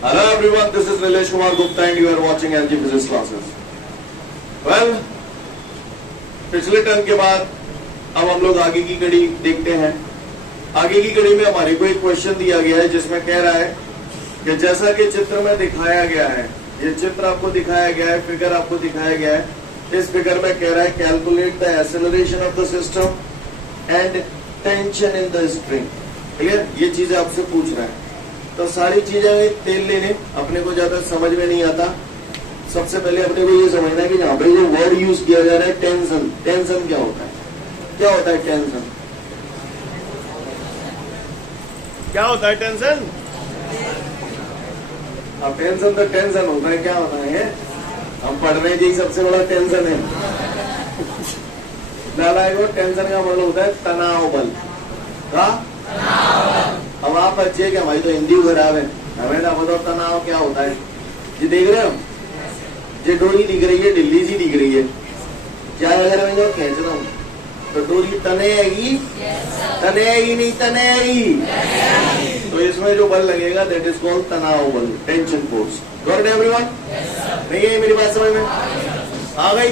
Hello everyone, this is Nilesh Kumar Gupta and you are watching LG Physics classes. Well, पिछले term के बाद अब हम लोग आगे की कड़ी देखते हैं। आगे की कड़ी में हमारे को एक क्वेश्चन दिया गया है जिसमें कह रहा है कि जैसा कि चित्र में दिखाया गया है, ये चित्र आपको दिखाया गया है, फिगर आपको दिखाया गया है। इस फिगर में कह रहा है calculate the acceleration of the system and tension in the spring. Clear? ये चीजें आपसे पूछ रहा है। तो सारी चीजें तेल लेने अपने को ज्यादा समझ में नहीं आता। सबसे पहले अपने को ये समझना है कि यहाँ पे जो वर्ड यूज किया जा रहा है टेंशन, टेंशन क्या होता है? क्या होता है टेंशन? क्या होता है टेंशन? अब टेंशन तो टेंशन होता है, क्या होता है? हम पढ़ रहे हैं, सबसे बड़ा टेंशन है। नालायक, टेंशन का मतलब होता है तनाव बल का। अब आप बच्चे क्या, भाई तो हिंदी खराब है, हमें ना बताओ तनाव क्या होता है। ये देख रहे हो, ये डोरी दिख रही है, ढिल्ली सी दिख रही है। क्या अगर मैं जो खींच रहा हूँ तो डोरी तनेगी, तनेगी नहीं तनेगी। तो इसमें जो बल लगेगा दैट इज कॉल्ड तनाव बल, tension force. Got it everyone? नहीं है मेरी बात समझ में आ गई?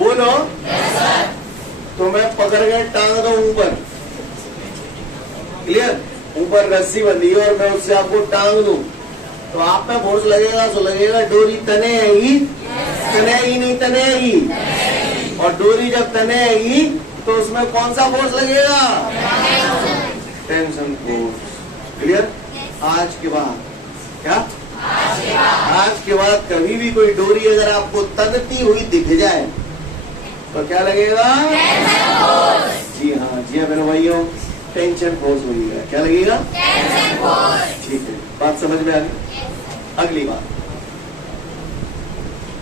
बोलो। तो मैं पकड़ के टांग दो ऊपर, क्लियर? ऊपर रस्सी बंधी है और मैं उससे आपको टांग दूं तो आप में फोर्स लगेगा, तो लगेगा डोरी तनेगी, तनेगी नहीं तनेगी। और डोरी जब तनेगी तो उसमें कौन सा फोर्स लगेगा? Tension force. क्लियर? आज के बाद क्या? आज के बाद कभी भी कोई डोरी अगर आपको तनती हुई दिख जाए तो क्या लगेगा? जी हाँ, जी हाँ मेरे भाइयों, टेंशन फोर्स लगेगा। क्या लगेगा? Tension force. ठीक है, बात समझ में आ गई। अगली बात,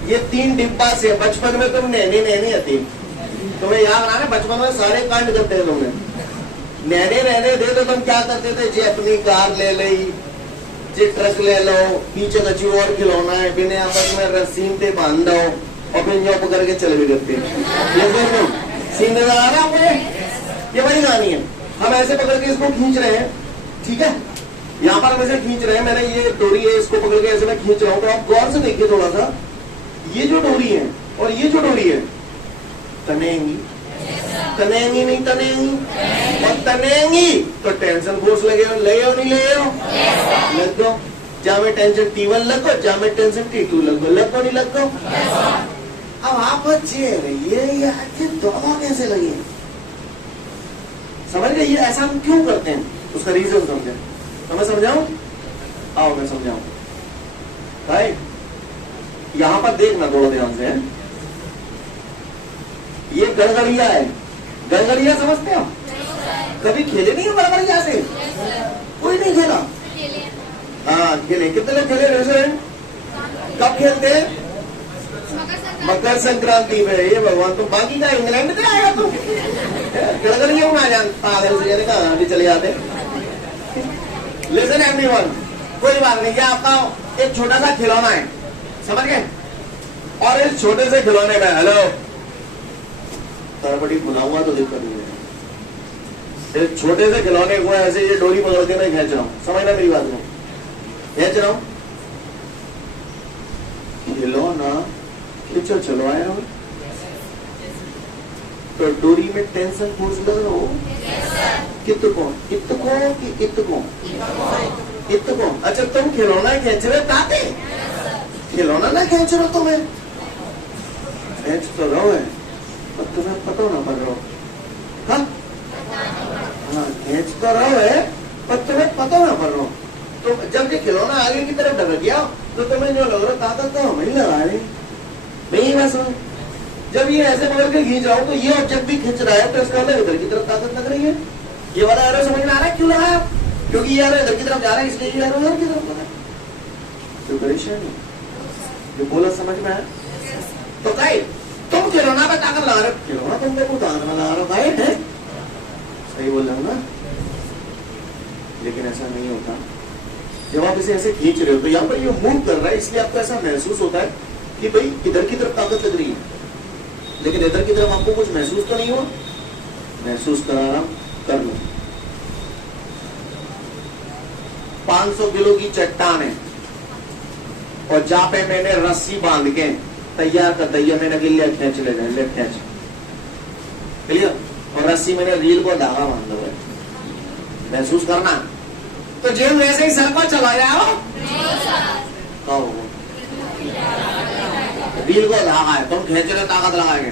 ये 3 डिब्बा से बचपन में तुम नैने नैने आती, तुम्हें याद रहा? बचपन में सारे कांड करते हैं तुमने। नैने नैने थे तो तुम क्या करते थे? जी अपनी कार ले ली, जी ट्रक ले लो, पीछे कच्ची और खिलौना है, बिना आपस में रस्सीन पे बांध दो और फिर जो पकड़ के चले भी करते। ये सीन नजर आ रहा मुझे? ये वही कहानी है। हम ऐसे पकड़ के इसको खींच रहे हैं, ठीक है? यहाँ पर हम ऐसे खींच रहे हैं, मैंने ये डोरी है, इसको पकड़ के ऐसे मैं खींच रहा हूँ। तो आप गौर से देखिए थोड़ा सा, ये जो डोरी है और ये जो डोरी है तनेंगी, तनेंगी नहीं तनेंगी, और तनेंगी तो टेंशन फोर्स लगेगा। ले हो नहीं ले हो? लग दो। जहाँ में टेंशन T1 लग गो, जहाँ में टेंशन T2 लग गो। लग गो नहीं लग गो? अब आप बच्चे ये दोनों कैसे लगे? समझ गए? ये ऐसा हम क्यों करते हैं, उसका रीजन समझे तो मैं समझाऊं? आओ मैं समझाऊं भाई। यहां पर देखना थोड़ा ध्यान से। ये गड़गड़िया है, गड़गड़िया समझते हो? कभी खेले नहीं हो गड़गड़िया से? कोई नहीं खेला? हाँ खेले। कितने लोग खेले रेस्टोरेंट? कब खेलते हैं? मकर संक्रांति में। ये भगवान, तो बाकी का इंग्लैंड से आया तुम? गड़गड़िया ना जान पागल से कहा अभी चले जाते। लिसन एवरीवन, कोई बात नहीं, ये आपका एक छोटा सा खिलौना है, समझ गए? और इस छोटे से खिलौने में, हेलो तरबड़ी बुलाऊंगा तो दिक्कत नहीं है। इस छोटे से खिलौने को ऐसे ये डोरी पकड़ के मैं खींच रहा हूं, समझना मेरी बात को? खींच रहा हूं, खिलौना खींचो चलो आया हो तो डोरी में टेंशन फोर्स लग रहा हो कितको कि इतको। अच्छा तुम खिलौना खींच रहे ताते, खिलौना ना खींच रहे तुम्हें, खींच तो रहो है पर तुम्हें पता ना पड़ रहा। हाँ खींच तो रहो है पर तुम्हें पता ना पड़ रहा। तो जब ये खिलौना आगे की तरफ ढक गया तो तुम्हें जो लग रहा ताकत तो हमें लगा रही नहीं। मैं सुन, जब ये ऐसे पकड़ के खींच रहा हूं तो ये ऑब्जेक्ट भी खींच रहा है तो इसका मतलब इधर की तरफ ताकत लग रही है। ये वाला एरो समझ में आ रहा है क्यों लगाया? क्योंकि ये एरो इधर की तरफ जा रहा है, इसलिए ये एरो इधर की तरफ लगा। तो परेशानी जो बोला समझ में आया? तो कहीं तुम खिलौना पे ताकत लगा रहे हो, खिलौना तुमने को ताकत लगा रहा भाई है, सही बोल रहा हूं ना? लेकिन ऐसा नहीं होता। जब आप इसे ऐसे खींच रहे हो तो यहाँ पर ये मूव कर रहा है, इसलिए आपको ऐसा महसूस होता है कि भाई इधर की तरफ ताकत लग रही है, लेकिन इधर की तरफ आपको कुछ महसूस तो नहीं हुआ। महसूस करा रहा, कर लो। 500 किलो की चट्टान है, और जहां पे मैंने रस्सी बांध के तैयार कर दी है, मैंने लेफ्ट खींच ले जाए, लेफ्ट खींच क्लियर, और रस्सी मैंने रील को धागा बांध दो, महसूस करना। तो जेब वैसे ही सर पर चला जाओ, रील को धागा है, तुम खींच रहे ताकत लगाएंगे,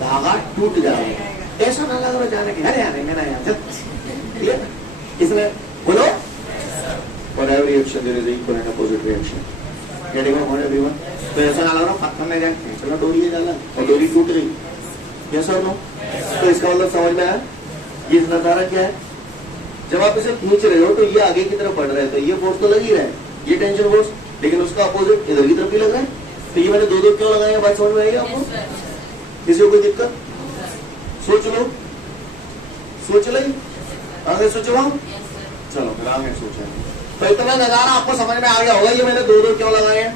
धागा टूट जाएगा। ऐसा ना लग रहा जाने के अरे यार मेरा यहाँ इसमें बोलो, for every action there is equal and opposite reaction. Getting my point everyone? तो ऐसा ना लग रहा पत्थर में जाए चलो डोरी है जाला और डोरी टूट गई, यस और नो? तो इसका मतलब समझ में आया? ये नजारा क्या है? जब आप इसे खींच रहे हो तो ये आगे की तरफ बढ़ रहा है, तो ये फोर्स तो लग ही रहा है, ये टेंशन फोर्स, लेकिन उसका अपोजिट इधर की तरफ भी लग रहा है। तो ये मैंने दो क्यों लगाए हैं, बात समझ में आएगी आपको? किसी को कोई दिक्कत? सोच लो, सोच लो, आगे सोचो हम, चलो फिर आगे सोचा। तो इतना नजारा आपको समझ में आ गया होगा, ये मैंने दो क्यों लगाए हैं,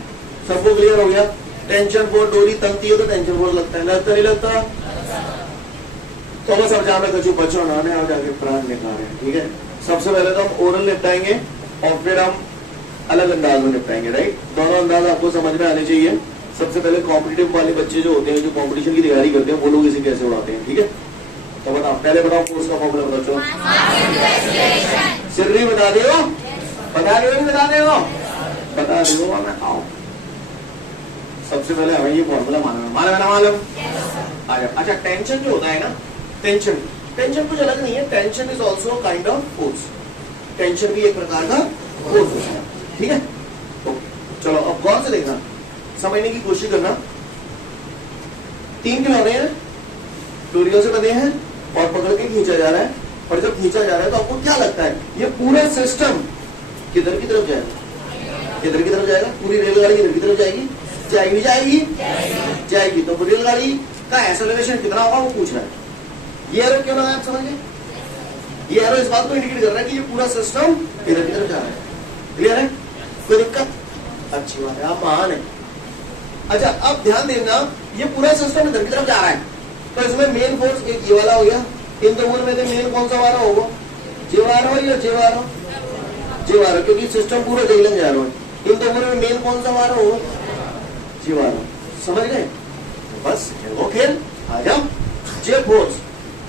सबको क्लियर हो गया। टेंशन फोर्स, डोरी तंगती है तो टेंशन फोर्स लगता है, लगता नहीं लगता? तो बस अब जाने कचू बच्चों नाने आप जाके प्राण निकाल रहे हैं, ठीक है। सबसे पहले तो हम ओरल निपटाएंगे और फिर हम अलग अंदाज में निपटाएंगे, राइट। दोनों अंदाज आपको समझ में आने चाहिए। सबसे पहले कॉम्पिटिटिव वाले बच्चे जो होते हैं, जो कंपटीशन की तैयारी करते हैं, वो लोग इसे कैसे उड़ाते हैं, ठीक है। तो बताओ, पहले बताओ फोर्स का फॉर्मूला बताओ, चलो सिर्री बता दे हो, बता दे हो, बता दे हो, बता दे हो, मैं आओ। सबसे पहले हमें ये फॉर्मूला मालूम। अच्छा, टेंशन जो होता है ना, टेंशन कुछ अलग नहीं है, tension is also kind of force, tension भी एक प्रकार का फोर्स होता है, ठीक है। तो चलो अब गौर से देखना, समझने की कोशिश करना। 3 खिलौने हैं, डोरियों से बंधे हैं और पकड़ के खींचा जा रहा है, और जब खींचा जा रहा है तो आपको क्या लगता है, ये पूरा सिस्टम किधर की तरफ जाएगा, किधर की तरफ जाएगा, पूरी रेलगाड़ी किधर की तरफ जाएगी, जाएगी जाएगी। तो रेलगाड़ी का एक्सेलरेशन कितना होगा वो पूछ रहा है। ये एरो क्यों लगा, आप समझ गए? ये एरो इस बात को इंडिकेट कर रहा है कि ये पूरा सिस्टम इधर की तरफ जा रहा है, क्लियर है? कोई दिक्कत? अच्छी बात है, आप महान है। अच्छा, अब ध्यान देना, ये पूरा सिस्टम इधर की तरफ जा रहा है, तो इसमें मेन फोर्स एक ये वाला हो गया। इन दोनों में से मेन कौन सा वाला होगा, जेवारो या जेवारो? जेवारो, क्योंकि सिस्टम पूरा जैलन जा रहा है। इन दोनों में मेन कौन सा वाला होगा, जेवारो। समझ गए? बस वो खेल आ जाओ। जे फोर्स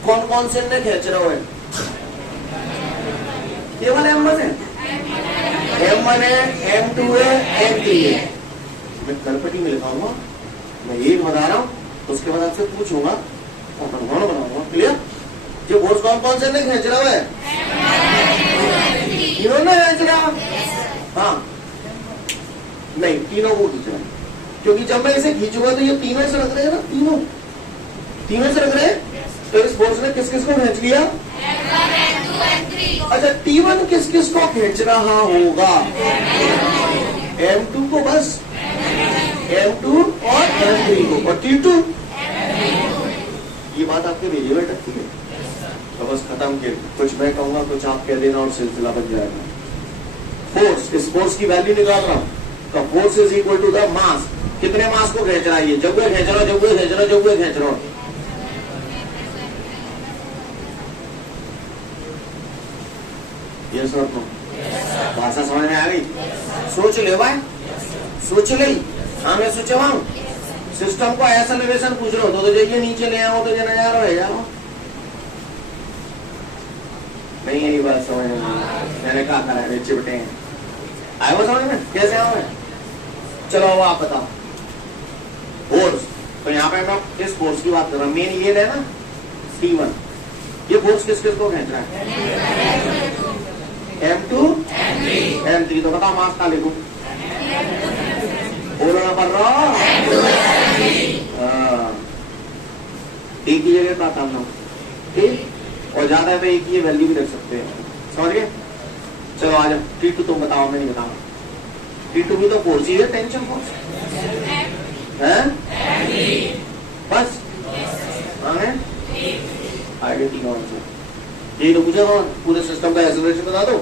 कौन कौन से ने खींच रहा है, केवल M1 है, M1 है, M2 है, M3 है। मैं करपटी में लिखाऊंगा, मैं एक बता रहा हूँ, उसके बाद आपसे पूछूंगा और बनाऊंगा, क्लियर? जो फोर्स कौन कौन से ने खींच रहा है, तीनों ने खींच रहा, हाँ नहीं, तीनों को खींच रहा है, क्योंकि जब मैं इसे खींचूंगा तो ये तीनों से रख रहे हैं ना, तीनों से रख रहे हैं। तो इस फोर्स ने किस किस को खींच लिया, अच्छा T1 किस किस को खींच रहा होगा, M2 को, बस M2 और M3 को, और T2। ये बात आपके भेजे में टकती है, तो बस खत्म के, कुछ मैं कहूंगा कुछ आप कह देना और सिलसिला बन जाएगा। फोर्स, इस फोर्स की वैल्यू निकाल रहा हूं, तो force is equal to the mass. कितने मास को खींच रहा है ये, जब खींच रहा, जब खींच रहा, जब खींच रहा। ये सब भाषा समझ में आ गई? सोच ले भाई, सोच ले। हाँ मैं सोचा हूँ, सिस्टम को ऐसा निवेशन पूछ रहा हो तो जाइए नीचे ले आओ, तो नजारा रह जाओ। नहीं यही बात समझ में, मैंने कहा था चिपटे हैं, आए वो समझ में, कैसे आओ? चलो अब आप बताओ फोर्स। तो यहाँ पे मैं इस फोर्स की बात कर रहा हूँ, मेन ये है ना T1, ये फोर्स किस किस को खींच रहा है, M2 M3। तो बताओ मास का लिखो, बोलना पड़ रहा, एक ही जगह बात हम लोग, ठीक, और ज्यादा है तो एक ही वैल्यू भी रख सकते हैं, समझ गए? चलो आ जाओ, T2 तुम बताओ, मैं नहीं बताऊंगा। T2 भी तो फोर्स ही है, टेंशन फोर्स है, बस आगे तीनों आंसर यही तो पूछा कौन, पूरे सिस्टम का एक्सेलरेशन बता दो,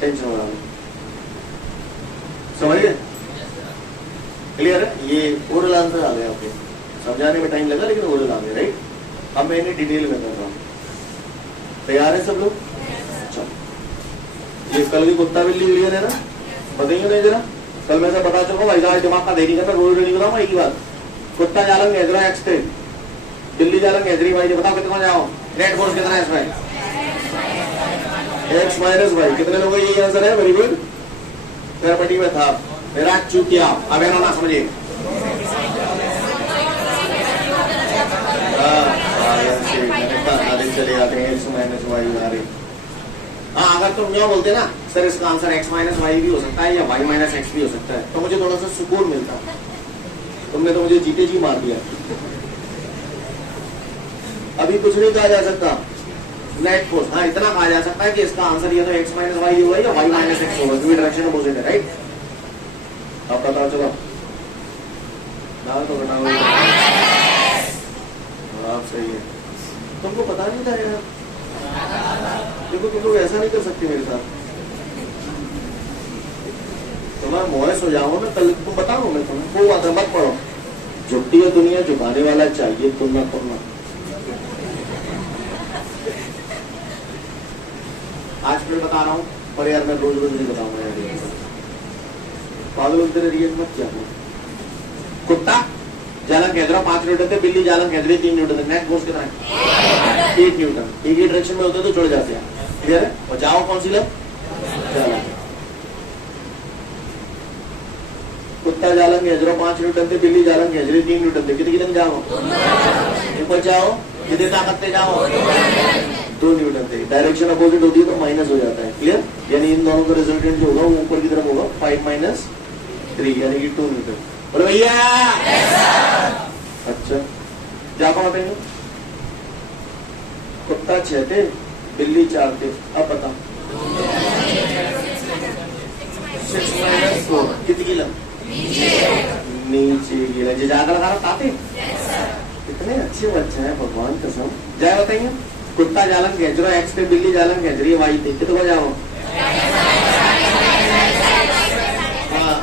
टेंशन बता दो, समझ गए? क्लियर है? ये ओरल आंसर आ गया, आपके समझाने में टाइम लगा लेकिन ओरल आ गया, राइट। अब मैं इन्हें डिटेल में कर रहा हूँ, तैयार है सब लोग? चलो, ये कल की कुत्ता बिल्ली क्लियर है ना, बताइए ना जरा, कल मैं से बता चुका भाई साहब दिमाग का देरी करना, रोज नहीं बताऊंगा एक ही बात। कुत्ता जालंग हेजरा एक्स थे, बिल्ली जालंग हेजरी वाई, बताओ कितना जाओ, नेट फोर्स कितना है इसमें? X minus Y. कितने लोगों का यही आंसर है? Very good. मेरा पट्टी में था, मेरा चूतिया। अब ना समझिए, चले जाते हैं एक्स माइनस वाई आ रही। हाँ, अगर तुम जो बोलते ना सर इसका आंसर एक्स माइनस वाई भी हो सकता है या वाई माइनस एक्स भी हो सकता है, तो मुझे थोड़ा सा सुकून मिलता। तुमने तो मुझे जीते जी मार दिया। अभी कुछ नहीं कहा जा सकता नेट फोर्स। हाँ, इतना कहा जा सकता है कि इसका आंसर ये तो एक्स माइनस वाई होगा या वाई माइनस एक्स होगा, क्योंकि डायरेक्शन अपोजिट है, राइट? अब बताओ, चलो तो बताओ। आप सही है, तुमको पता नहीं था यार। देखो तुम लोग ऐसा नहीं कर सकते मेरे साथ। तुम्हारा मोहस हो जाओ ना, कल तुम बताओ मैं तुम्हें, वो बात है, मत पढ़ो। झुकती है दुनिया, झुकाने वाला चाहिए, तुम ना करना। आज फिर बता रहा हूँ, पर यार मैं रोज रोज नहीं बताऊंगा यार, पागल तेरे रिएक्ट मत किया। कुत्ता जालंग हेजरा 5 न्यूटन थे, बिल्ली जालंग हेजरी 3 न्यूटन थे। नेट फोर्स कितना है? 8 न्यूटन। एक ही डायरेक्शन में होते तो जुड़ जाते हैं, क्लियर है? और जाओ कौन सी लो? कुत्ता जालंग हेजरा 5 न्यूटन थे, बिल्ली जालंग हेजरी 3 न्यूटन थे। कितने कितने जाओ? ऊपर जाओ, कितने ताकत पे जाओ? 2 न्यूटन थे। डायरेक्शन अपोजिट होती है तो माइनस हो जाता है, क्लियर? यानी इन दोनों का रिजल्टेंट जो होगा वो ऊपर की तरफ होगा, 5 माइनस 3 यानी कि 2 न्यूटन। बोलो भैया। अच्छा, क्या बात है? कुत्ता 6 थे, बिल्ली 4 थे। अब बता 6 माइनस 4 कितनी गिला? नीचे गिला। जो ज्यादा लगा रहा ताते, कितने अच्छे बच्चे हैं भगवान कसम। जय बताइए। कुत्ता जालंग हेजरा एक्स थे, बिल्ली जालंग हेजरी वाई थे। कितना जाओ?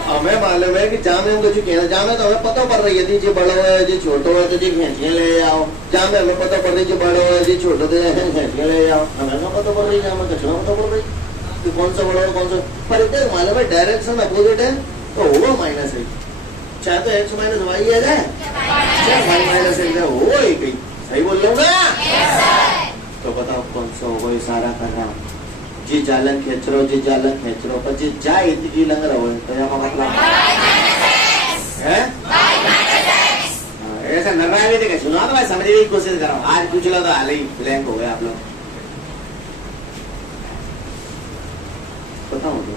हमें मालूम है कि जामे हम कुछ कहना, जामे तो हमें पता पड़ रही है जो बड़ो है जो छोटो है तो जो घेंटियां ले आओ। जामे हमें पता पड़ रही है जो बड़ो है जो छोटो तो घेंटियां ले आओ। हमें ना पता पड़ रही है, हमें कचरा पता पड़ रही कि कौन सा बड़ा है कौन सा। पर इतने मालूम है डायरेक्शन अपोजिट है तो होगा माइनस 1, चाहे तो एक्स माइनस वाई है जाए, चाहे वाई माइनस 1 है, हो एक ही। सही बोल रहा हूँ ना? तो बताओ कौन सा होगा? इशारा कर रहा हूँ, जी जालन खेच रहा, जी जालन खेच रहा, पर जी जाए इतनी लग रहा है तो यहाँ मतलब है ऐसा लग रहा है। भी देखा सुना तो मैं समझने की कोशिश कर रहा हूँ। आज पूछ लो तो हाल ही ब्लैंक हो गए आप लोग। बताओ तो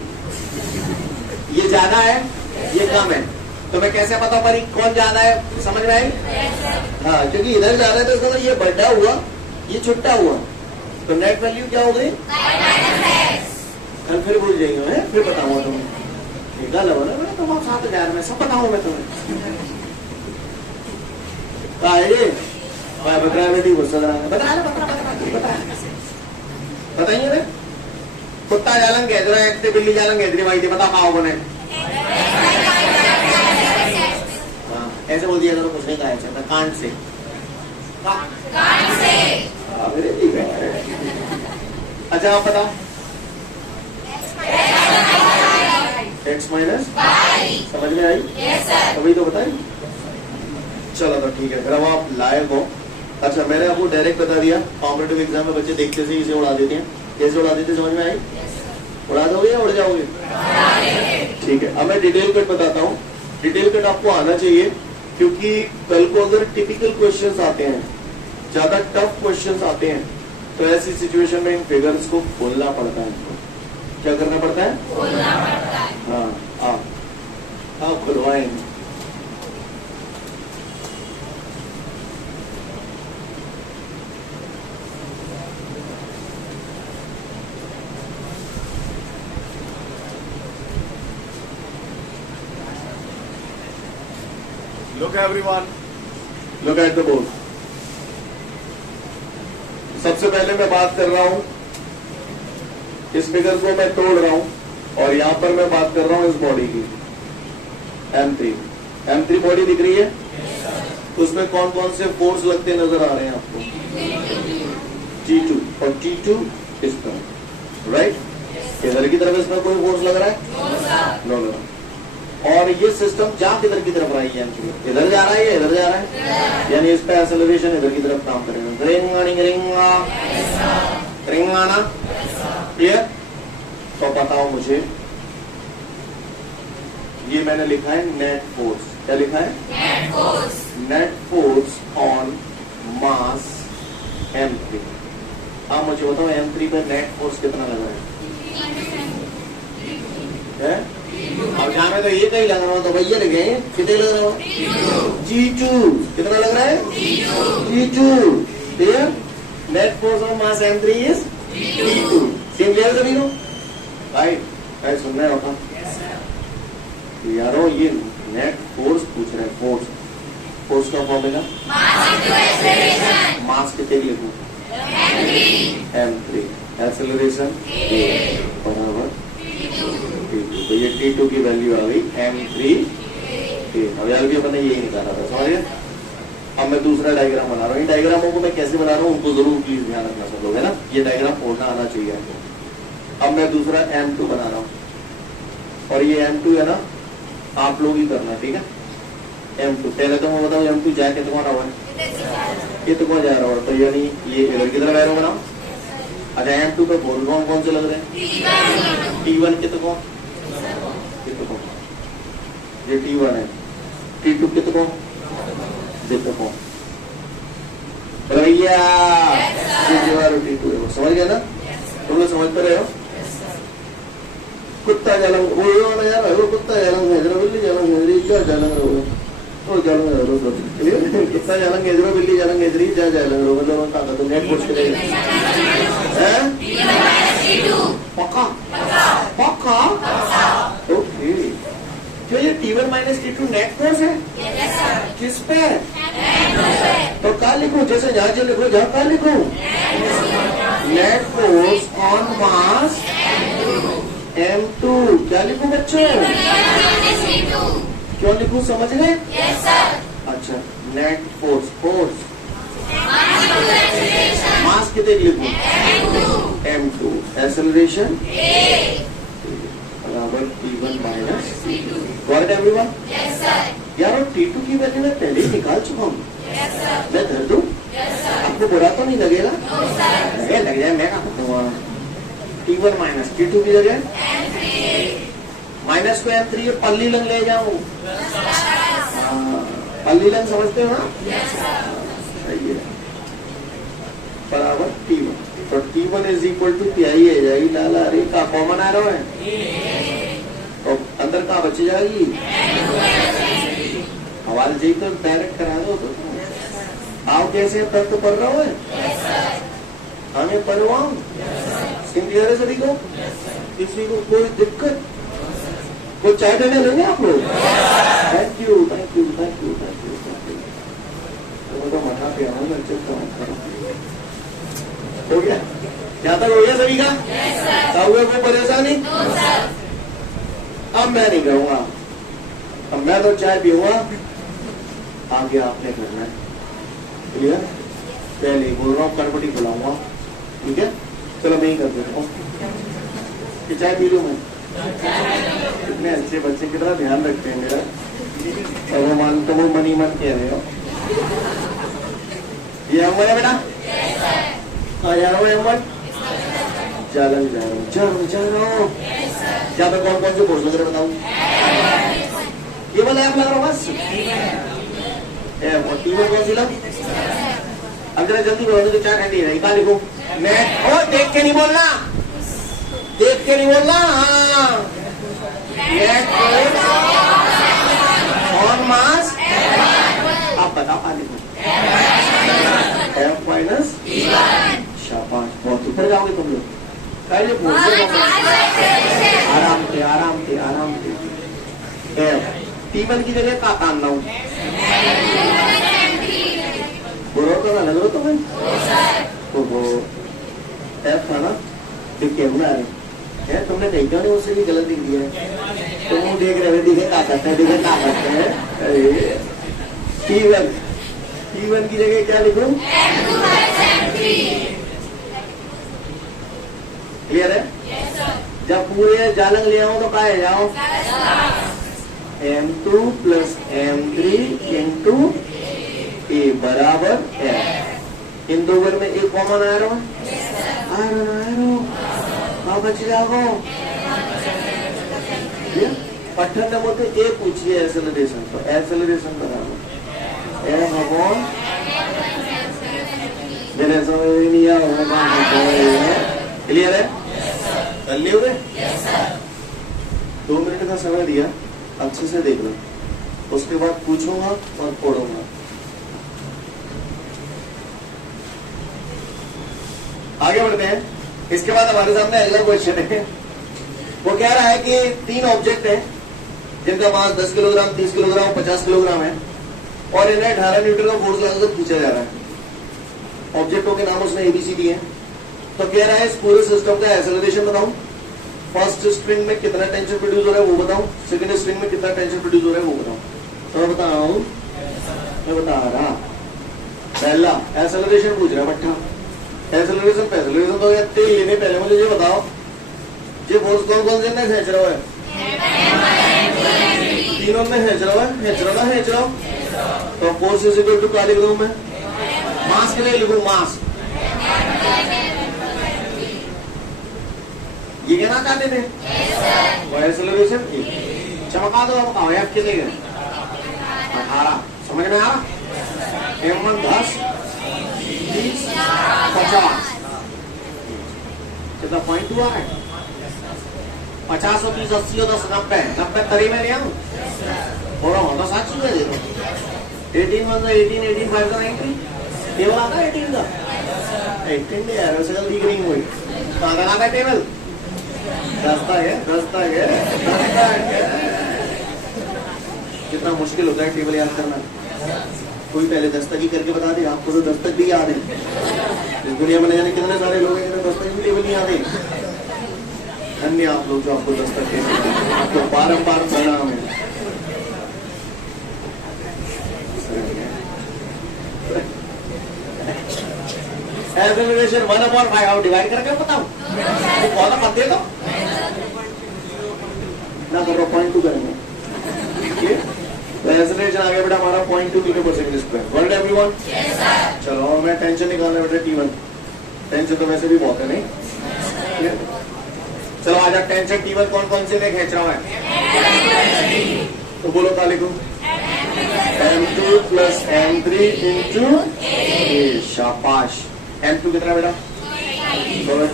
ये ज्यादा है ये कम है, तो मैं कैसे पता पड़ी कौन ज्यादा है? समझ में आई? हाँ, क्योंकि इधर ज्यादा है तो इसका ये बड़ा हुआ ये छुट्टा हुआ, तो नेट वैल्यू क्या हो गई? कल फिर भूल जाएंगे मैं, फिर बताऊंगा तुम्हें। गल हो ना मैं तुम 7000 में सब बताऊंगा मैं तुम्हें। बताइए ना। कुत्ता जालंग हेजरा एक्स थे, बिल्ली जालंग हेजरी वाई थे। बताओ कहाँ बने? ऐसे बोल दिया करो, कुछ नहीं कहा था। कांड से अच्छा आप बताओ। एक्स माइनस समझ में आई? अभी तो बताइए। चलो तो ठीक है, फिर अब आप लायक हो। अच्छा, मैंने आपको डायरेक्ट बता दिया, कॉम्पिटिटिव एग्जाम में बच्चे देखते से इसे उड़ा देते हैं। कैसे उड़ा देते समझ में आई? उड़ा दोगे या उड़ जाओगे? ठीक है, अब मैं डिटेल कट बताता हूँ। डिटेल कट आपको आना चाहिए, क्योंकि कल को अगर टिपिकल क्वेश्चंस आते हैं, ज्यादा टफ क्वेश्चंस आते हैं, तो ऐसी सिचुएशन में इन फिगर्स को खोलना पड़ता है। क्या करना पड़ता है? खोलना पड़ता है। हाँ खुलवाएंगे। Look everyone, look at the board. सबसे पहले मैं बात कर रहा हूं, इस फिगर को मैं तोड़ रहा हूं और यहां पर मैं बात कर रहा हूं इस बॉडी की। M3 बॉडी दिख रही है? उसमें कौन कौन से फोर्स लगते नजर आ रहे हैं आपको? T2 और T2 इस तरह, राइट? इधर की तरफ इसमें कोई फोर्स लग रहा है? नो लगा। और ये सिस्टम जा किधर की तरफ रहा है, इधर जा रहा है या इधर जा रहा है, यानी इस पे एक्सेलरेशन इधर की तरफ काम करेगा। रिंगाना क्लियर। तो बताओ मुझे, ये मैंने लिखा है नेट फोर्स, क्या लिखा है? Net force on mass M3। आप मुझे बताओ M3 पे नेट फोर्स कितना लग रहा है? अब जहाँ में तो ये कहीं लग रहा हो तो भैया लगे कितने लग रहा हो? G2। कितना लग रहा है? G2। Clear. Net force on mass M3 is G2। Same clear सभी को? राइट, सुन रहे हो? यारो ये नेट फोर्स पूछ रहे हैं, फोर्स, फोर्स का फॉर्मूला मास कितने लिखूं? M3, एक्सेलरेशन बराबर T2। तो ये T2 की वैल्यू आ गई M3। अब यार भी अपने यही निकाला था, समझ गए? अब मैं दूसरा डायग्राम बना रहा हूँ। इन डायग्रामों को मैं कैसे बना रहा हूँ उनको जरूर प्लीज ध्यान रखना सब लोग, है ना? ये डायग्राम पढ़ना आना चाहिए आपको। अब मैं दूसरा M2 बना रहा हूँ, और ये M2 है ना, आप लोग ही करना है, ठीक है? M2 पहले तो मैं बताऊँ M2 जाए कितना रहा हुआ है, कितना जा रहा है, तो यानी ये इधर की तरफ एरो बनाओ। अच्छा M2 पे बोल कौन से लग रहे हैं? T1 कितना, ये T1 है, T2 कितना भैया, T2 है, समझ गया ना? तुम लोग समझ पा रहे हो? कुत्ता जलंग बोलो ना यार, वो कुत्ता जलंग हेजरो बिल्ली जलंग हेजरी क्या जलंग रो, तो जलंग रो तो कुत्ता जलंग हेजरो बिल्ली जलंग हेजरी क्या जलंग रो, मतलब उनका तो नेट फोर्स के लिए हैं? पक्का पक्का ओके। जो ये T1 minus T2 net force है किस पे? तो क्या लिखूं? जैसे यहाँ जो लिखो, जहाँ क्या लिखूं? Net force on mass M2। क्या लिखूं बच्चों? क्यों लिखूं, समझ गए? अच्छा, नेट फोर्स, फोर्स मास कितने लिखूं? M2, एक्सेलरेशन बराबर T1 minus T2। Got it everyone? यार और T2 की वैल्यू मैं पहले ही निकाल चुका हूँ। मैं धर दूं? आपको बुरा तो नहीं लगेगा? लग जाए, मैं क्या T1 माइनस T2 की जगह माइनस को M3 पल्ली लंग ले जाऊं। पल्ली लंग समझते हो ना? सही है, बराबर T1। तो T1 इज इक्वल टू क्या ही है जाएगी, लाला अरे का कॉमन आ रहा है, तो अंदर कहाँ बची जाएगी? हवाले जी तो डायरेक्ट करा दो। तो आप कैसे तत्व पढ़ रहा हो? हमें पढ़वाऊं? क्लियर है सभी को? किसी को कोई दिक्कत? कोई चाय देने लेंगे आप लोग? Thank you thank you thank you thank you thank you. तो मठा पे हो गया, क्या तक हो गया सभी का? हुआ कोई परेशानी? अब मैं नहीं करूंगा, अब मैं तो चाय पीऊंगा, आगे आपने करना है। क्लियर? पहले बोल रहा हूँ, कड़बड़ी बुलाऊंगा, ठीक है? चलो मैं ही कर देता हूँ कि चाय पी लूँ मैं। कितने अच्छे बच्चे, कितना ध्यान रखते हैं मेरा, और वो मान तो वो मनी मन कह रहे हो। ये हम है बेटा? हाँ जा रहा हूँ एम1, जा रहा हूँ। क्या मैं कौन कौन से कोर्स वगैरह बताऊँ? ये वाला ऐप लग रहा हूँ बस। T1 कौन सी लग? अब जरा जल्दी बोलो तो क्या ठंडी है, क्या लिखूं? नेट, ओ देख के नहीं बोलना, देख के नहीं बोलना। हाँ, नेट ऑन मास, आप बताओ क्या लिखूं? F माइनस शाबाश, बहुत ऊपर जाओगे तुम लोग। पहले आराम से T1 की जगह का काम ना हो, बुरा तो ना लग रहा तुम्हें? तो वो F था ना, दिख के हुआ है, तुमने नहीं क्यों नहीं उससे भी गलत दिख दिया है? तुम देख रहे हो, दिखे क्या करते हैं? अरे T1 की जगह क्या लिखूं? क्लियर है? जब पूरे जालंग ले आऊं तो कहा जाओ? M2 प्लस M3 इंटू ए बराबर F। इन दो घर में एक कॉमन आयरन बच जाओ। पठन नंबर तो ए पूछिए एक्सेलरेशन, तो एक्सेलरेशन बराबर एम अपॉन क्लियर है? कर लियो रे? 2 मिनट का समय दिया, अच्छे से देख लो, उसके बाद पूछूंगा और पढ़ूंगा। आगे बढ़ते हैं। इसके बाद हमारे सामने अगला क्वेश्चन है। वो कह रहा है कि 3 ऑब्जेक्ट है जिनका मास 10 किलोग्राम, 30 किलोग्राम, 50 किलोग्राम है और इन्हें 18 न्यूटन का फोर्स लगाकर खींचा जा रहा है। ऑब्जेक्टों के नाम उसमें एबीसीडी है। तो कह रहा है इस पूरे सिस्टम का एक्सेलरेशन बताऊं, फर्स्ट स्ट्रिंग में कितना टेंशन प्रोड्यूस हो रहा है वो बताऊं, सेकंड स्ट्रिंग में कितना टेंशन प्रोड्यूस हो रहा है वो बताऊं। तो मैं बता रहा पहला एक्सेलरेशन पूछ रहा है भट्टा। एक्सेलरेशन पे एक्सेलरेशन तो या तेल लेने पहले मुझे ये बताओ, ये फोर्स कौन कौन से में खींच रहा है? तीनों में खींच रहा है। तो फोर्स इज इक्वल टू क्या लिख दूं मैं? मास के लिए लिखूं मास। ये कहना चाहते थे एक्सेलरेशन चमका दो। अब एफ कितने 18 समझ में आ रहा? M1 10 20 50 कितना पॉइंट हुआ है? 50 और 30 80 और 10 90 तरी में लिया थोड़ा होता साथ चीज है। 18 1 18 18 5 90 टेबल आता है 18 का 18 में यार वैसे दिख नहीं हुई कहाँ का आता है टेबल? दस्ता है। कितना मुश्किल होता है टेबल याद करना। कोई पहले दस्तक ही करके बता दे, आपको तो दस्तक भी याद है। इस दुनिया में जाने कितने सारे लोग हैं जिन्हें दस्तक भी टेबल नहीं याद है। धन्य आप लोग जो आपको दस्तक के आपको बारंबार प्रणाम है। एक्सेलरेशन 1/5 और डिवाइड करके बताऊं तो कौन मत दे दो ना करो 0.2 करेंगे। एक्सेलरेशन आ गया बेटा हमारा 0.2 मीटर पर second square. Word everyone? Yes sir. चलो और मैं टेंशन निकालना बेटा T1। टेंशन तो वैसे भी बहुत है नहीं। चलो आजा टेंशन T1 कौन कौन से में खींच रहा है? तो बोलो क्या लिखूं? M2 प्लस M3 इंटू ए। शाबाश। M2 कितना बेटा? 30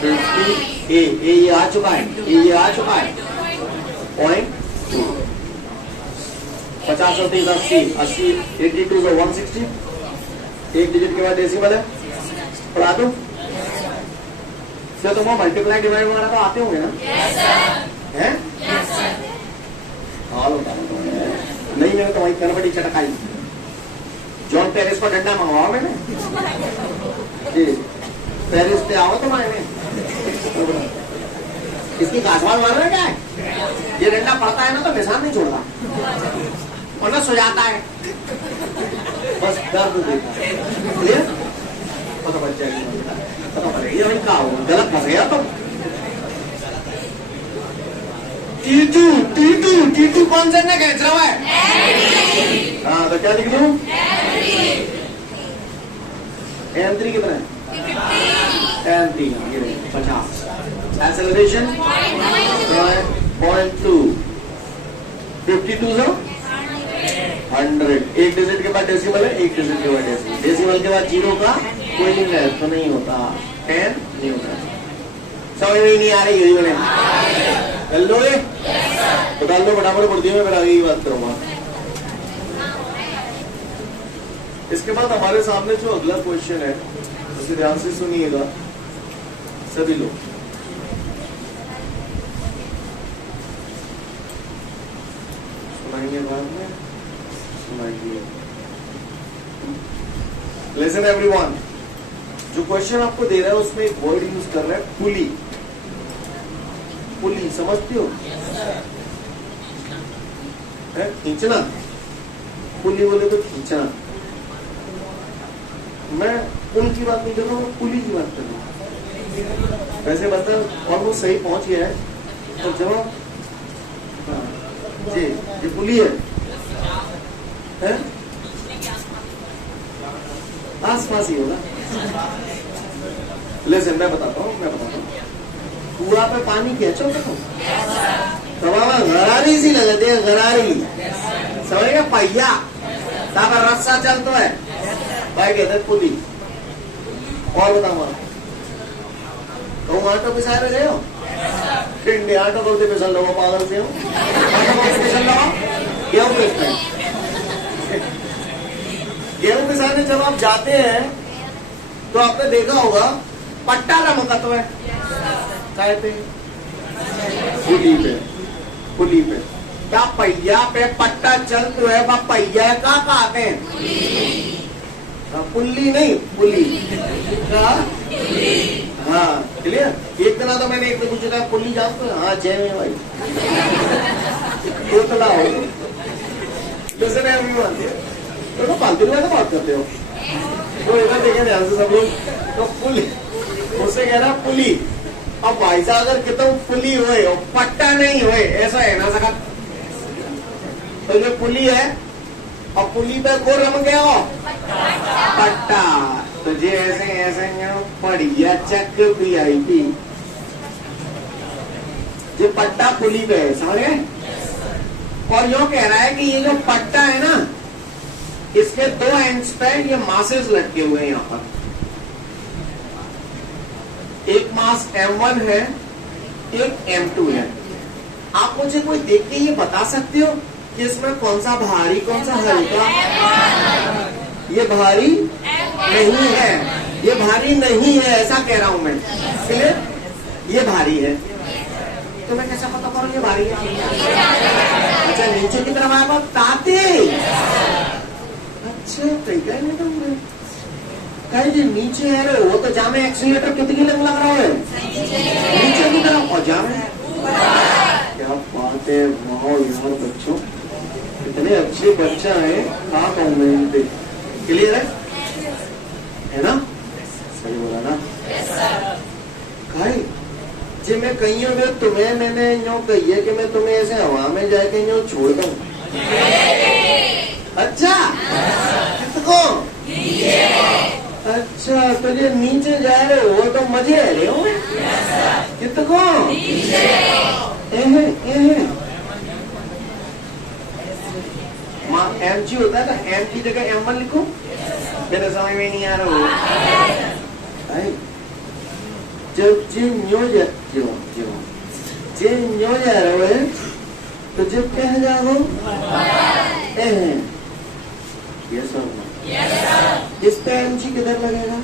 50 ए ये आ चुका है। 0.2 50 और 30 80 82 से 160 एक डिजिट के बाद डेसिमल है। पढ़ा दो तो वो मल्टीप्लाई डिवाइड वगैरह तो आते होंगे ना? हैं? नहीं मैंने तो वही करबटी चटकाई। जॉन पेरिस पर डंडा मंगवाओ मैंने जी। पेरिस पे आओ तो मैंने इसकी घासवाल मार रहे क्या है? ये डंडा पड़ता है ना तो निशान नहीं छोड़ता वरना सो जाता है। बस दर्द देता पता बच जाएगी। पता पड़ेगी ये क्या होगा? गलत फंस गया तुम। T2 कौन से ने खींच रहा है? हाँ तो क्या लिख दूं? M3 कितना है? M3 50। एक्सेलरेशन 0.2 52 से 100। एक डिजिट के बाद डेसिमल है, एक डिजिट के बाद डेसिमल। डेसिमल के बाद 0 का कोई नहीं तो नहीं होता, 10 नहीं होता। समझ में नहीं आ रही है? कर लोगे तो डाल लो फटाफट पढ़ती है। मैं फिर आगे की बात करूंगा। इसके बाद हमारे सामने जो अगला क्वेश्चन है उसे ध्यान से सुनिएगा सभी लोग। सुनाएंगे बाद में सुनाएंगे। लिसन एवरीवन, जो क्वेश्चन आपको दे रहा है उसमें एक वर्ड यूज कर रहा है पुली। पुली समझते हो? खींचना। पुली बोले तो खींचना। मैं पुल की बात नहीं कर रहा हूँ, पुली की बात कर रहा हूँ। वैसे बता और वो सही पहुंच गया है तो जवाब ये पुली है? आस पास ही होगा। लेकिन मैं बताता हूँ कुआ पे पानी खींचो तमाम गरारी सी लगती है, गरारी समझेगा पहिया तापर रस्सा चलतो है भाई कहते पुली। और बताऊंगा तो आटो पिसा रहे गए हो फिर आटो बोलते पिसल लो पागल से हो, आटो बोलते पिसल लो गेहूं पिसाने जब आप जाते हैं तो आपने देखा होगा पट्टा रमकत्व है काय पे पुली पे क्या पहिया पे पट्टा चलते है पहिया का कहते हैं पुल्ली नहीं पुली का। हाँ क्लियर। एक दिन तो मैंने एक दिन पूछा था पुली जानते हो? हाँ जय में भाई तोतला हो दूसरे अभी मानते हैं तो फालतू में तो बात करते हो तो इधर देखे ध्यान से सब लोग। तो पुली उससे कह रहा पुली। अब भाई साहब अगर कितना पुली हुए और पट्टा नहीं हुए ऐसा है ना सका तो जो पुली है और पुली पे को रम गया हो पट्टा तो जे ऐसे ऐसे बढ़िया चक VIP जो पट्टा पुली पे है समझ गए। और यो कह रहा है कि ये जो पट्टा है ना इसके दो एंड्स पे ये मासेस लटके हुए हैं यहाँ पर। एक मास M1 है एक M2 है। आप मुझे कोई देख के ये बता सकते हो कि इसमें कौन सा भारी कौन सा हल्का? ये भारी नहीं है, ये भारी नहीं है ऐसा कह रहा हूं मैं। इसलिए ये भारी है तो मैं कैसे पता करूं ये भारी है? अच्छा नीचे की तरफ आया ताते। अच्छा ठीक है कहीं जी नीचे है रे वो तो जामे एक्सीलेटर कितनी लग रहा है नीचे की तरफ और जामे क्या बात है। वाह यार बच्चों इतने अच्छे बच्चा है कहा कहूँ मैं इनपे। क्लियर है ना? सही बोला ना? जी मैं कही हूँ तुम्हें मैंने यूँ कही है कि मैं तुम्हें ऐसे हवा में जाके यूँ छोड़ दूँ। अच्छा किसको? अच्छा तो ये नीचे जा रहे हो तो मजे आ रहे हो कितको? MG होता है ना M की जगह M1 लिखो मेरे समझ में नहीं आ रहा हो। जब जिम न्यो जा रहे हो तो जब कह जाओ ये सब इस पे MG किधर लगेगा?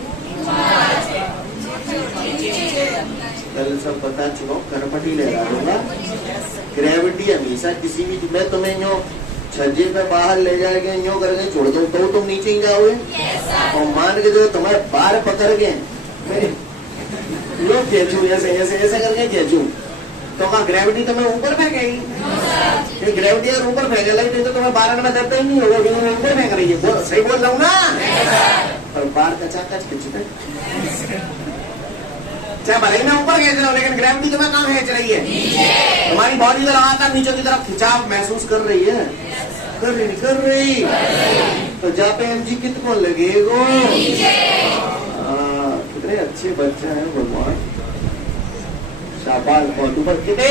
कल सब बता चुका हूँ करपटी लगा दूंगा। ग्रेविटी हमेशा किसी भी मैं तुम्हें यूँ छज्जे पे बाहर ले जाएंगे यूँ करके छोड़ दो तो तुम नीचे ही जाओगे और मान के जो तुम्हारे बार पकड़ के लोग खींचू ऐसे ऐसे ऐसे करके खींचू तो वहाँ ग्रेविटी तुम्हें ऊपर फेंकेगी। ग्रेविटी अगर ऊपर फेंके लगी तो तुम्हें बार में दर्द ही नहीं होगा क्योंकि ऊपर फेंक रही है। सही बोल रहा हूँ ना? और बार कचाकच खींचते चाहे भले ही मैं ऊपर खींच रहा हूँ लेकिन ग्रेविटी तुम्हें कहाँ खींच रही है? तुम्हारी बॉडी का लगातार नीचे की तरफ खिंचाव महसूस कर रही है। कर रही तो जहाँ पे MG कितने लगेगा? कितने अच्छे बच्चे हैं भगवान शाबाश। और ऊपर कितने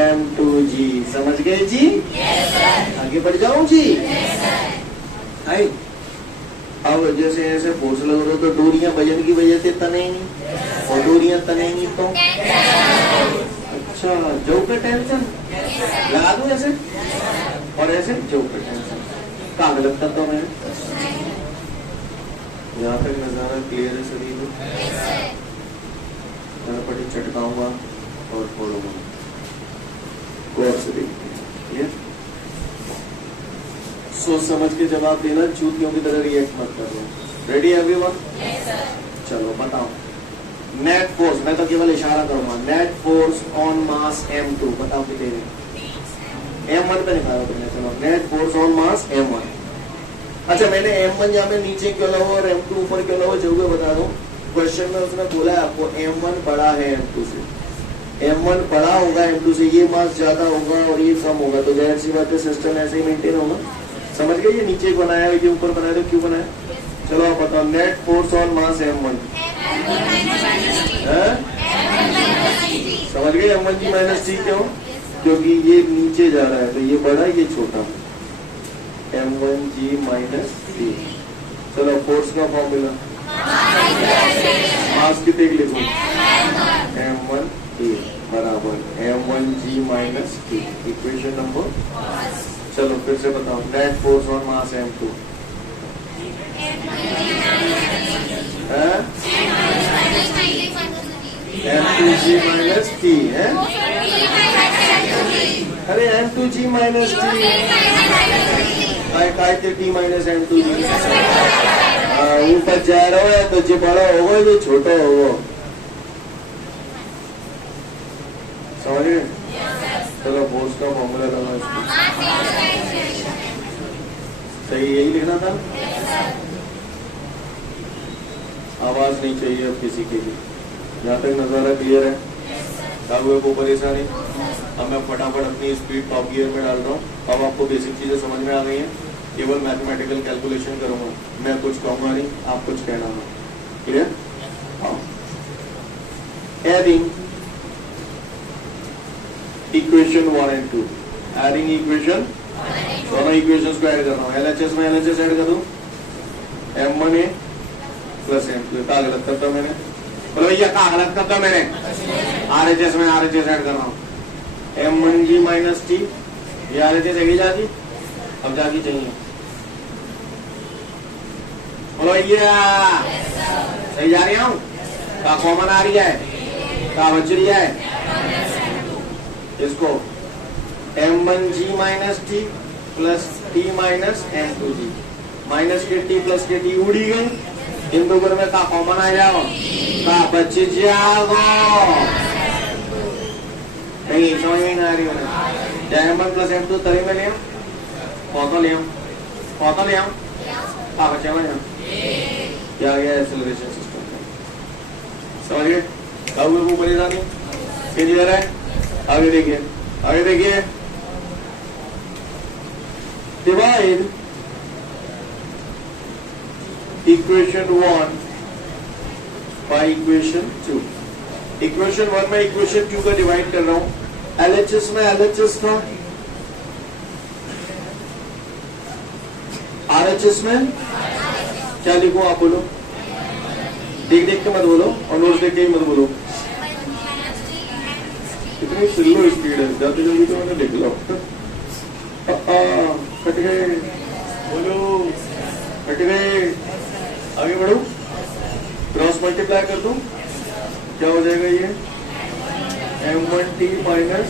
M2G समझ गए जी? आगे बढ़ जाऊं जी? आई अब जैसे ऐसे फोर्स लग रहा तो डोरियां वजन की वजह से तनेंगी और डोरियां तनेंगी तो अच्छा जो पे टेंशन लगा दूं ऐसे और ऐसे जो पे टेंशन कहाँ गलत करता हूँ मैं? यहाँ तक नजारा क्लियर है सभी को। पट्टी चटकाऊंगा और फोड़ूंगा गौर से देखिए। सोच समझ के जवाब देना चूतियों की तरह रिएक्ट मत करो। Ready everyone? चलो बताओ। नेट फोर्स मैं तो केवल इशारा करूंगा। Net force on mass M2 बताओ कितने? M1 पे निकालो तुमने। चलो net force on mass M1। अच्छा मैंने M1 यहाँ पे नीचे क्यों लगा और M2 ऊपर क्यों लगा जरूर बता दो। क्वेश्चन में उसने बोला है आपको M1 बड़ा है M2 से। M1 बड़ा होगा M2 से, ये मास ज्यादा होगा और ये कम होगा, तो जाहिर सी बात है सिस्टम ऐसे ही मेंटेन होगा। समझ गए? ये नीचे बनाया है, ये ऊपर बनाया, तो क्यों बनाया? चलो आप बताओ, net force on mass M1 समझ गए? M1G माइनस T क्यों? क्योंकि ये नीचे जा रहा है, तो ये बड़ा ये छोटा, M1G माइनस T। चलो फोर्स का फॉर्मूला, मास कितने के लिखूं? M1T बराबर M1G minus T, equation number. चलो फिर से बताओ, net force on mass M2 M2G minus T है। अरे M2G माइनस T, काय T माइनस M2G, ऊपर जा रहा है तो जो बड़ा होगा ये छोटा होगा। समझ गए? चलो फोर्स का फॉर्मूला लगा इसको, सही यही लिखना था। आवाज नहीं चाहिए अब किसी के लिए, यहाँ तक नजारा क्लियर है? हुए को परेशानी? अब मैं फटाफट अपनी स्पीड टॉप गियर में डाल रहा हूँ। अब आपको बेसिक चीजें समझ में आ गई हैं, केवल मैथमेटिकल कैलकुलेशन करूंगा, मैं कुछ कहूंगा नहीं, आप कुछ कहना नहीं। क्लियर? हाँ। एडिंग इक्वेशन 1 और 2, एडिंग इक्वेशन, दोनों इक्वेशंस को ऐड कर रहा हूँ। एलएचएस में एलएचएस ऐड कर दूं, M1A प्लस M2, क्या गलत करता मैंने? बोलो भैया क्या गलत करता मैंने? RHS में RHS ऐड कर रहा हूँ, M1G माइनस T, ये RHS है जाती, अब जाती चाहिए। बोलो भैया सही जा रही हूँ? क्या कॉमन आ रही है? क्या बच रही है? इसको M1G minus T plus T minus M2G, minus के T प्लस के T उड़ी गई, इन दोनों में का कॉमन आ जाओ, का बच जाओ। नहीं समझ में नहीं आ रही है? चाहे M1 प्लस M2 तरी में ले, पौधा ले, पौधा ले, का बचा हुआ क्या गया एक्सेलरेशन सिस्टम। समझ गए? अब वो परेशानी क्लियर है? आगे देखिए, आगे देखिए, divide equation 1 by equation 2। Equation 1 में इक्वेशन 2 का डिवाइड कर रहा हूं। एलएचएस में एलएचएस था, आरएचएस में क्या लिखूं आप बोलो? देख देख के मत बोलो और नोट्स देख के ही मत बोलो। इतनी स्लो स्पीड है, जाते जल्दी तो मैंने लिख लो। कट गए, बोलो कट गए, आगे बढ़ो, क्रॉस मल्टीप्लाई कर दूं, क्या हो जाएगा ये? M1T माइनस,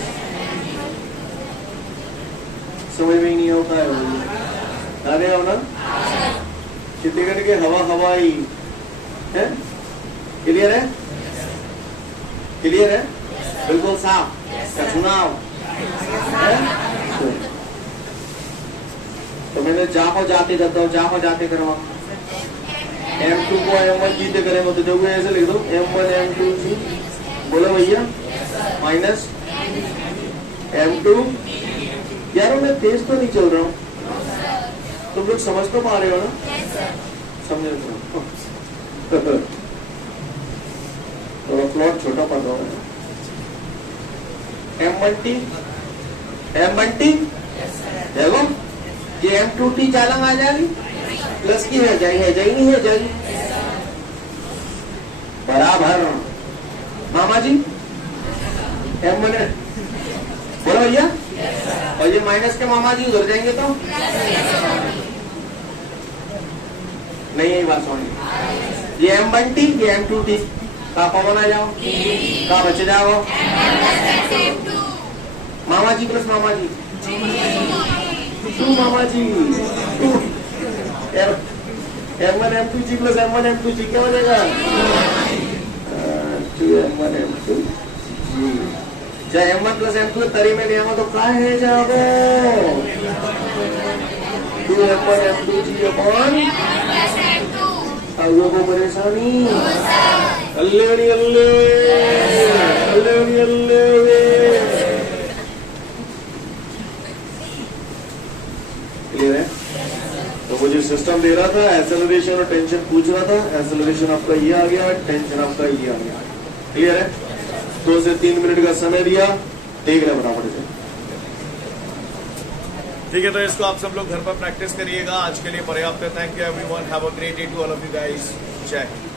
समझ में ही नहीं होता है, अरे आओ ना, कितने करके हवा हवाई है? क्लियर है? क्लियर है? बिल्कुल साफ, क्या चुनाव है? तो मैंने जाको जाते करता हूँ, जाको जाते करवा, M2 को M1 जीते करेंगे तो जो ऐसे लिख दो, M1 M2G, बोलो भैया, माइनस M2। यार मैं तेज तो नहीं चल रहा हूँ, तुम लोग समझ तो पा रहे हो ना? समझ थोड़ा प्लॉट छोटा पड़ रहा है। M1T, M1T देखो, ये M2T चालंग आ जाएगी, प्लस की है जाएगी, है जाएगी नहीं है जाएगी, बराबर। मामा जी M1 है, बोलो भैया, और ये माइनस के मामा जी उधर जाएंगे तो नहीं, यही बात सुनिए, ये M1T, ये M2T का कॉमन आ जाओ, का बच जाओ, मामा जी प्लस मामा जी, टू मामा जी, two M1 M2G plus M1 M2G क्या हो जाएगा? 2M1 M2G। चाहे M1 प्लस M2 तरी में ले आवा तो क्या है जाओ? 2M1 M2G अपॉन, अब वो परेशानी अल्ले अल्ले क्लियर है? तो मुझे सिस्टम दे रहा था, एक्सेलरेशन और टेंशन पूछ रहा था, एक्सेलरेशन आपका ये आ गया, टेंशन आपका ये आ गया। क्लियर है? 2 से 3 मिनट का समय दिया, देख रहे फटाफट से। ठीक है, तो इसको आप सब लोग घर पर प्रैक्टिस करिएगा। आज के लिए पर्याप्त है। Thank you everyone, have a great day to all of you guys. जय हिंद।